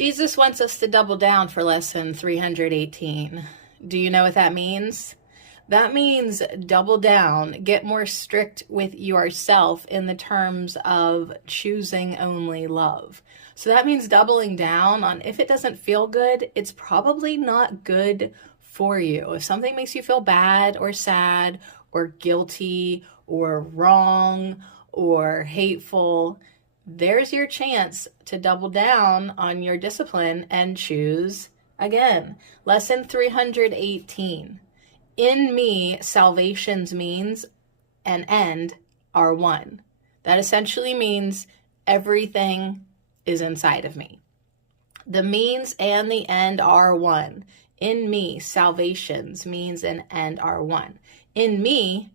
Jesus wants us to double down for lesson 318. Do you know what that means? That means double down, get more strict with yourself in the terms of choosing only love. So that means doubling down on if it doesn't feel good, it's probably not good for you. If something makes you feel bad or sad or guilty or wrong or hateful, there's your chance to double down on your discipline and choose again. Lesson 318. In me, salvation's means and end are one. That essentially means everything is inside of me. The means and the end are one. In me, salvation's means and end are one. In me,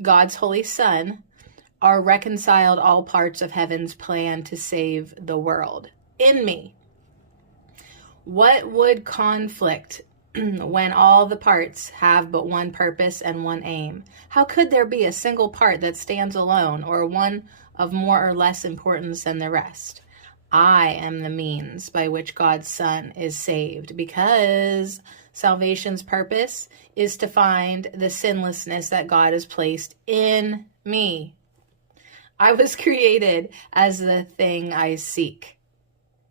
God's Holy Son, are reconciled all parts of heaven's plan to save the world. In me. What would conflict when all the parts have but one purpose and one aim? How could there be a single part that stands alone or one of more or less importance than the rest? I am the means by which God's Son is saved, because salvation's purpose is to find the sinlessness that God has placed in me. I was created as the thing I seek.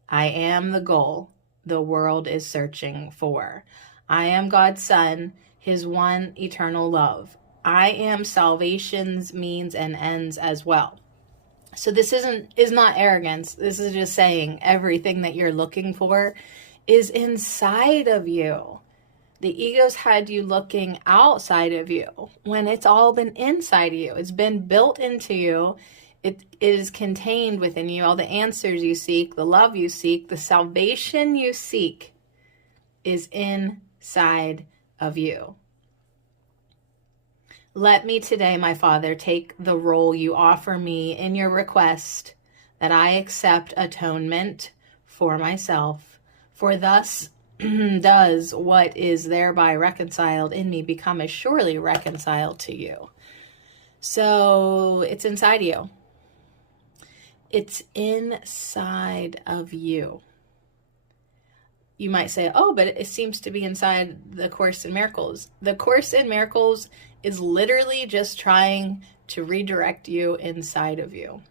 I am the goal the world is searching for. I am God's Son, his one eternal love. I am salvation's means and ends as well. So this is not arrogance. This is just saying everything that you're looking for is inside of you. The ego's had you looking outside of you when it's all been inside of you. It's been built into you. It is contained within you. All the answers you seek, the love you seek, the salvation you seek is inside of you. Let me today, my Father, take the role you offer me in your request that I accept atonement for myself, for thus does what is thereby reconciled in me become as surely reconciled to you. So it's inside you. It's inside of you. You might say, oh, but it seems to be inside the Course in Miracles. The Course in Miracles is literally just trying to redirect you inside of you.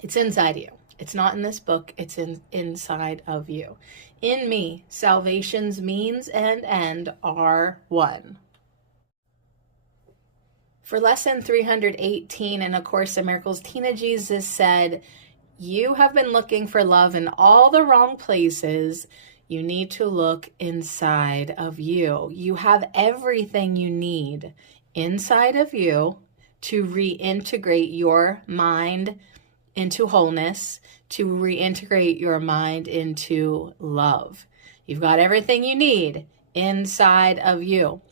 It's inside you. It's not in this book. It's inside of you. In me, salvation's means and end are one. For lesson 318 in A Course in Miracles, Tina Jesus said, you have been looking for love in all the wrong places. You need to look inside of you. You have everything you need inside of you to reintegrate your mind into wholeness, to reintegrate your mind into love. You've got everything you need inside of you.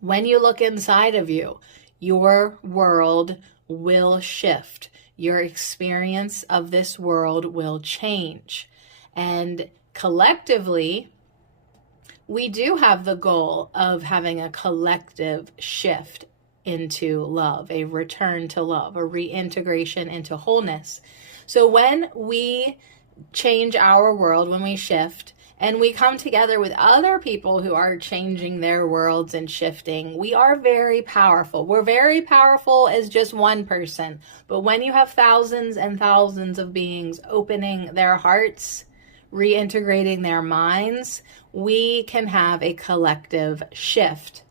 When you look inside of you, your world will shift. Your experience of this world will change. And collectively, we do have the goal of having a collective shift into love, a return to love, a reintegration into wholeness. So when we change our world, when we shift, and we come together with other people who are changing their worlds and shifting, we are very powerful. We're very powerful as just one person. But when you have thousands and thousands of beings opening their hearts, reintegrating their minds, we can have a collective shift.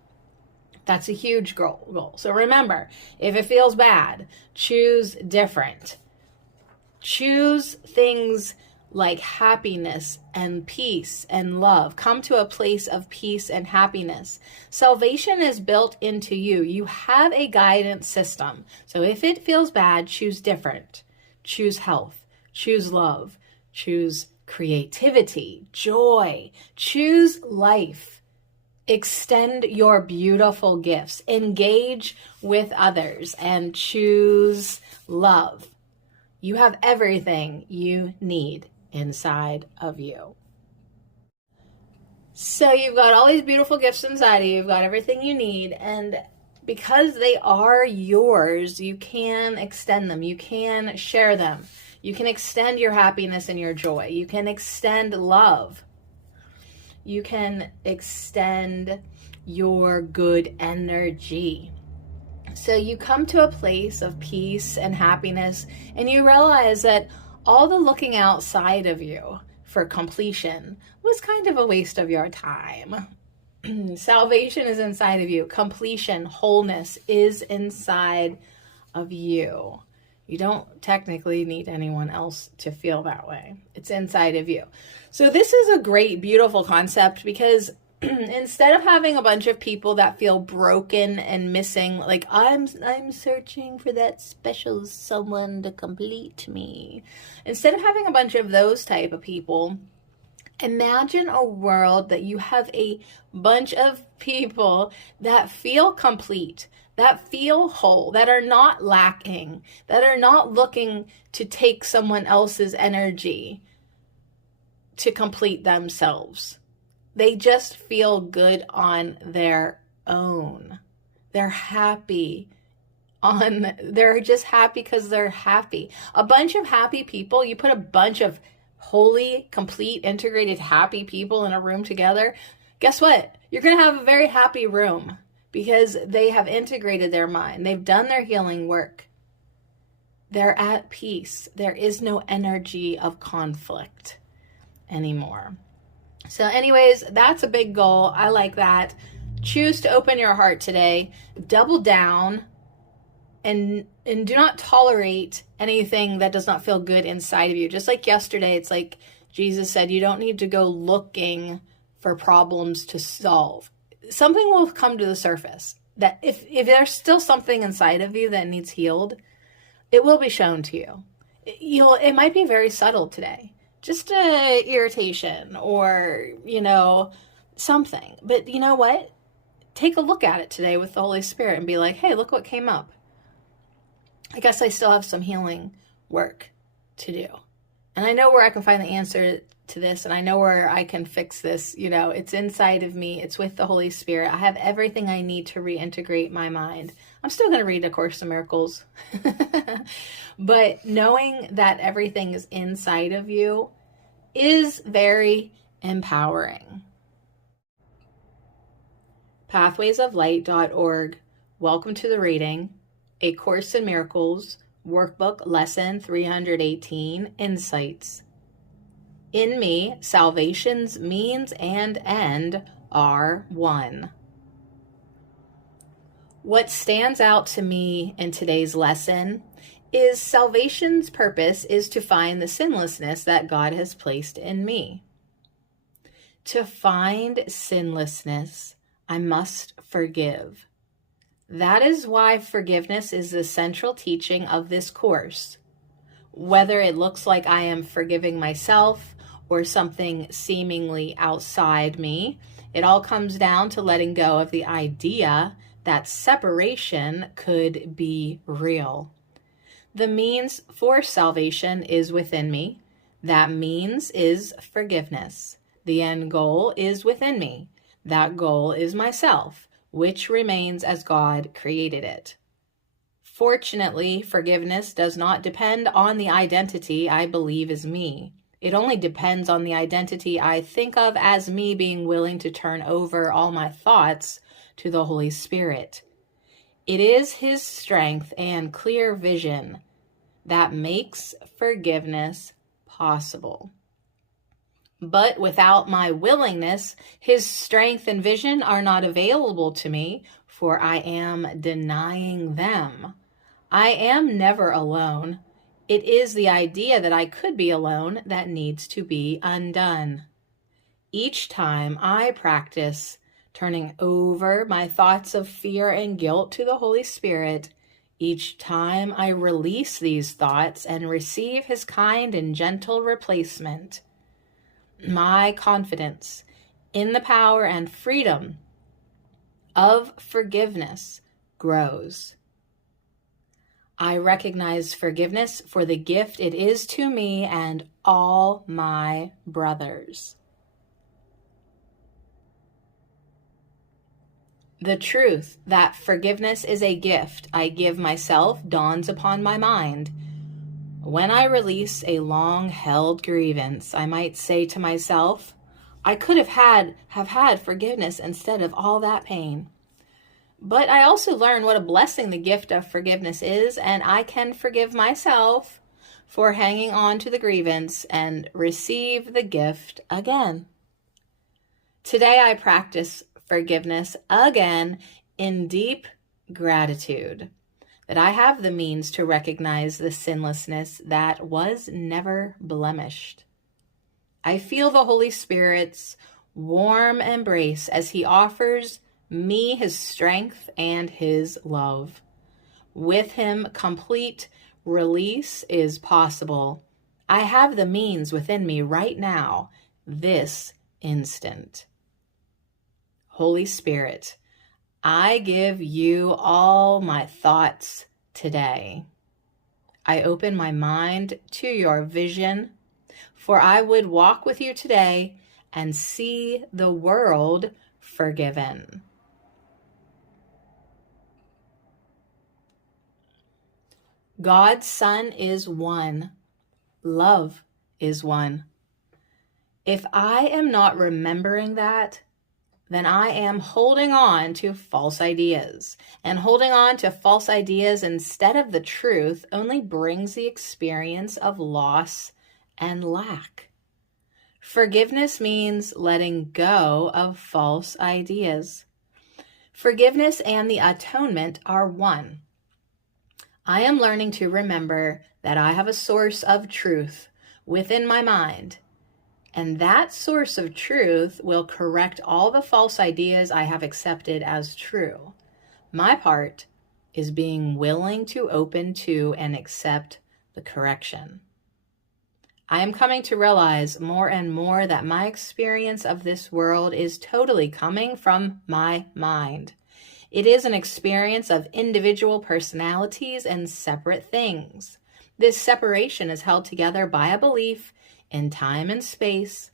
That's a huge goal. So remember, if it feels bad, choose different. Choose things like happiness and peace and love. Come to a place of peace and happiness. Salvation is built into you. You have a guidance system. So if it feels bad, choose different. Choose health. Choose love. Choose creativity, joy. Choose life. Extend your beautiful gifts. Engage with others and choose love. You have everything you need inside of you. So you've got all these beautiful gifts inside of you. You've got everything you need. And because they are yours, you can extend them. You can share them. You can extend your happiness and your joy. You can extend love. You can extend your good energy. So you come to a place of peace and happiness, and you realize that all the looking outside of you for completion was kind of a waste of your time. Salvation is inside of you. Completion, wholeness is inside of you. You don't technically need anyone else to feel that way. It's inside of you. So this is a great, beautiful concept, because instead of having a bunch of people that feel broken and missing, like I'm searching for that special someone to complete me. Instead of having a bunch of those type of people, imagine a world that you have a bunch of people that feel complete, that feel whole, that are not lacking, that are not looking to take someone else's energy to complete themselves. They just feel good on their own. They're happy. They're just happy because they're happy. A bunch of happy people, you put a bunch of wholly, complete, integrated, happy people in a room together, guess what? You're going to have a very happy room, because they have integrated their mind. They've done their healing work. They're at peace. There is no energy of conflict anymore. So anyways, that's a big goal. I like that. Choose to open your heart today. Double down and do not tolerate anything that does not feel good inside of you. Just like yesterday, it's like Jesus said, you don't need to go looking for problems to solve. Something will come to the surface. That if there's still something inside of you that needs healed, it will be shown to you. It might be very subtle today. Just a irritation or, something. But you know what? Take a look at it today with the Holy Spirit and be like, hey, look what came up. I guess I still have some healing work to do. And I know where I can find the answer to this, and I know where I can fix this. It's inside of me. It's with the Holy Spirit. I have everything I need to reintegrate my mind. I'm still going to read A Course in Miracles. But knowing that everything is inside of you is very empowering. Pathwaysoflight.org. Welcome to the reading. A Course in Miracles, Workbook Lesson 318, Insights. In me, salvation's means and end are one. What stands out to me in today's lesson is salvation's purpose is to find the sinlessness that God has placed in me. To find sinlessness, I must forgive. That is why forgiveness is the central teaching of this course. Whether it looks like I am forgiving myself or something seemingly outside me, it all comes down to letting go of the idea that separation could be real. The means for salvation is within me. That means is forgiveness. The end goal is within me. That goal is myself, which remains as God created it. Fortunately, forgiveness does not depend on the identity I believe is me. It only depends on the identity I think of as me being willing to turn over all my thoughts to the Holy Spirit. It is His strength and clear vision that makes forgiveness possible. But without my willingness, His strength and vision are not available to me, for I am denying them. I am never alone. It is the idea that I could be alone that needs to be undone. Each time I practice turning over my thoughts of fear and guilt to the Holy Spirit, each time I release these thoughts and receive His kind and gentle replacement, my confidence in the power and freedom of forgiveness grows. I recognize forgiveness for the gift it is to me and all my brothers. The truth that forgiveness is a gift I give myself dawns upon my mind. When I release a long-held grievance, I might say to myself, I could have had forgiveness instead of all that pain. But I also learn what a blessing the gift of forgiveness is, and I can forgive myself for hanging on to the grievance and receive the gift again. Today I practice forgiveness again in deep gratitude that I have the means to recognize the sinlessness that was never blemished. I feel the Holy Spirit's warm embrace as he offers me his strength and his love. With him, complete release is possible. I have the means within me right now, this instant. Holy Spirit, I give you all my thoughts today. I open my mind to your vision, for I would walk with you today and see the world forgiven. God's Son is one. Love is one. If I am not remembering that, then I am holding on to false ideas. And holding on to false ideas instead of the truth only brings the experience of loss and lack. Forgiveness means letting go of false ideas. Forgiveness and the atonement are one. I am learning to remember that I have a source of truth within my mind, and that source of truth will correct all the false ideas I have accepted as true. My part is being willing to open to and accept the correction. I am coming to realize more and more that my experience of this world is totally coming from my mind. It is an experience of individual personalities and separate things. This separation is held together by a belief in time and space,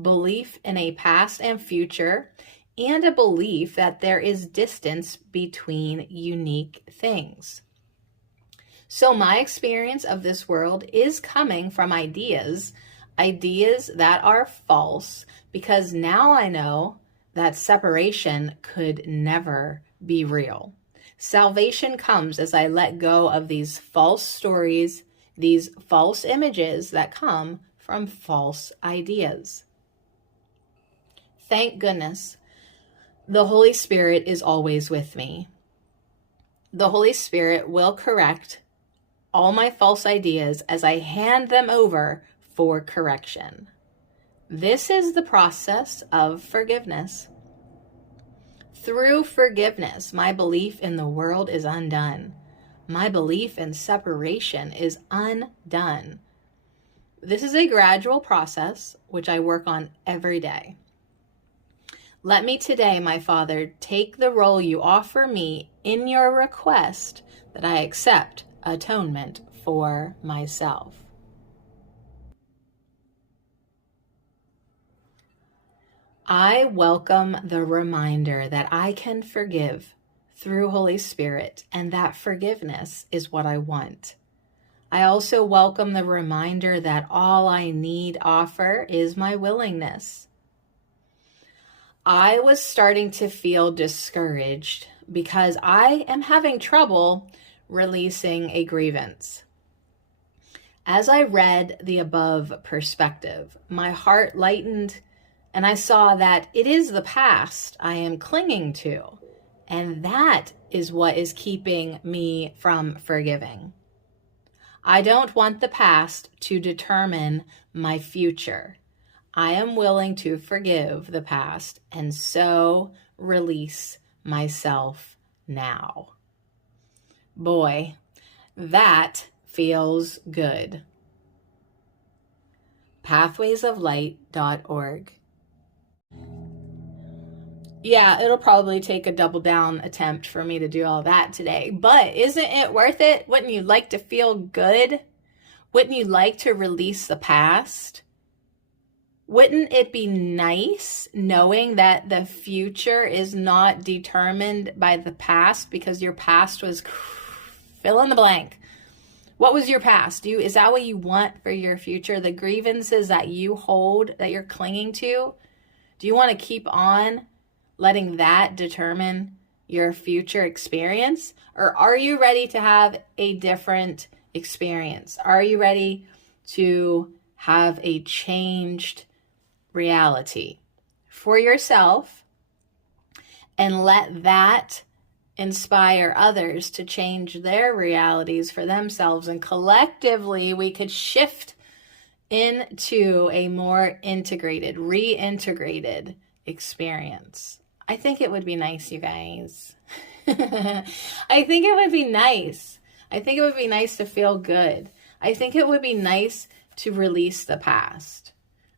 belief in a past and future, and a belief that there is distance between unique things. So my experience of this world is coming from ideas that are false, because now I know that separation could never be real. Salvation comes as I let go of these false stories, these false images that come from false ideas. Thank goodness, the Holy Spirit is always with me. The Holy Spirit will correct all my false ideas as I hand them over for correction. This is the process of forgiveness. Through forgiveness, my belief in the world is undone. My belief in separation is undone. This is a gradual process which I work on every day. Let me today, my Father, take the role you offer me in your request that I accept atonement for myself. I welcome the reminder that I can forgive through Holy Spirit, and that forgiveness is what I want. I also welcome the reminder that all I need offer is my willingness. I was starting to feel discouraged because I am having trouble releasing a grievance. As I read the above perspective, my heart lightened, and I saw that it is the past I am clinging to, and that is what is keeping me from forgiving. I don't want the past to determine my future. I am willing to forgive the past and so release myself now. Boy, that feels good. pathwaysoflight.org. Yeah, it'll probably take a double down attempt for me to do all that today, but isn't it worth it? Wouldn't you like to feel good? Wouldn't you like to release the past? Wouldn't it be nice knowing that the future is not determined by the past, because your past was fill in the blank? What was your past? Is that what you want for your future? The grievances that you hold, that you're clinging to, do you want to keep on letting that determine your future experience? Or are you ready to have a different experience? Are you ready to have a changed reality for yourself, and let that inspire others to change their realities for themselves? And collectively, we could shift into a more integrated, reintegrated experience. I think it would be nice, you guys. I think it would be nice. I think it would be nice to feel good. I think it would be nice to release the past.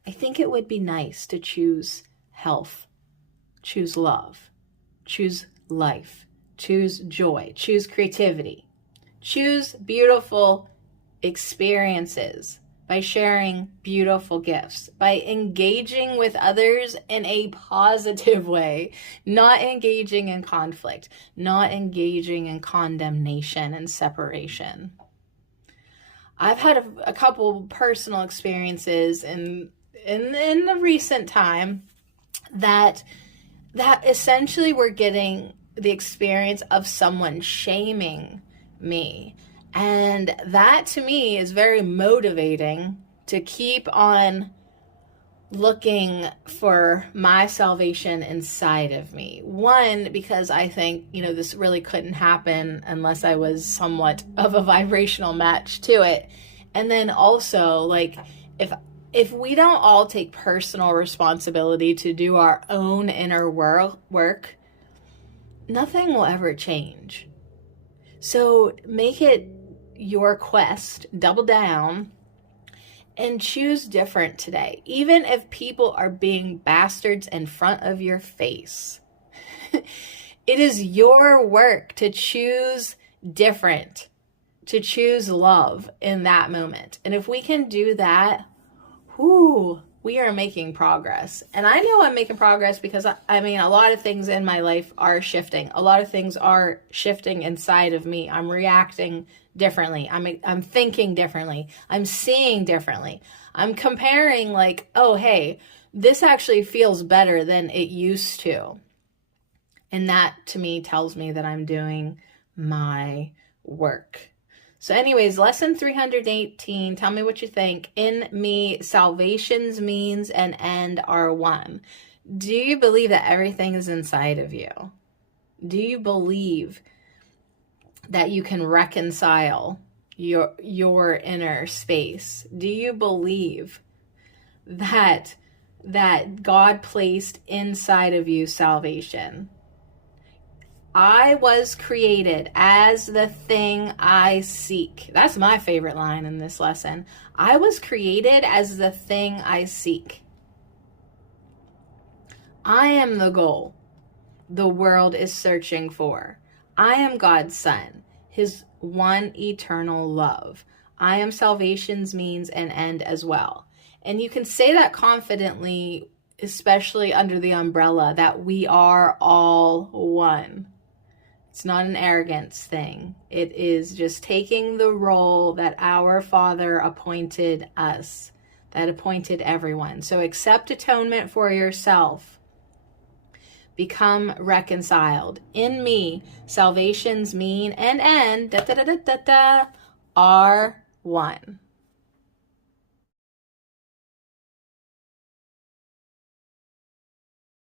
I think it would be nice to choose health, choose love, choose life, choose joy, choose creativity, choose beautiful experiences by sharing beautiful gifts, by engaging with others in a positive way, not engaging in conflict, not engaging in condemnation and separation. I've had a couple personal experiences in the recent time that essentially were getting the experience of someone shaming me. And that to me is very motivating to keep on looking for my salvation inside of me. One, because I think, this really couldn't happen unless I was somewhat of a vibrational match to it. And then also, like, if we don't all take personal responsibility to do our own inner work, nothing will ever change. So make it your quest, double down, and choose different today. Even if people are being bastards in front of your face, it is your work to choose different, to choose love in that moment. And if we can do that, we are making progress. And I know I'm making progress because a lot of things in my life are shifting. A lot of things are shifting inside of me. I'm reacting differently. I'm thinking differently. I'm seeing differently. I'm comparing, like, oh, hey, this actually feels better than it used to. And that to me tells me that I'm doing my work. So anyways, lesson 318, tell me what you think. In me, salvation's means and end are one. Do you believe that everything is inside of you? Do you believe that you can reconcile your inner space? Do you believe that God placed inside of you salvation? I was created as the thing I seek. That's my favorite line in this lesson. I was created as the thing I seek. I am the goal the world is searching for. I am God's son, his one eternal love. I am salvation's means and end as well. And you can say that confidently, especially under the umbrella that we are all one. It's not an arrogance thing. It is just taking the role that our Father appointed us, that appointed everyone. So accept atonement for yourself. Become reconciled. In me, salvation's mean and end are one.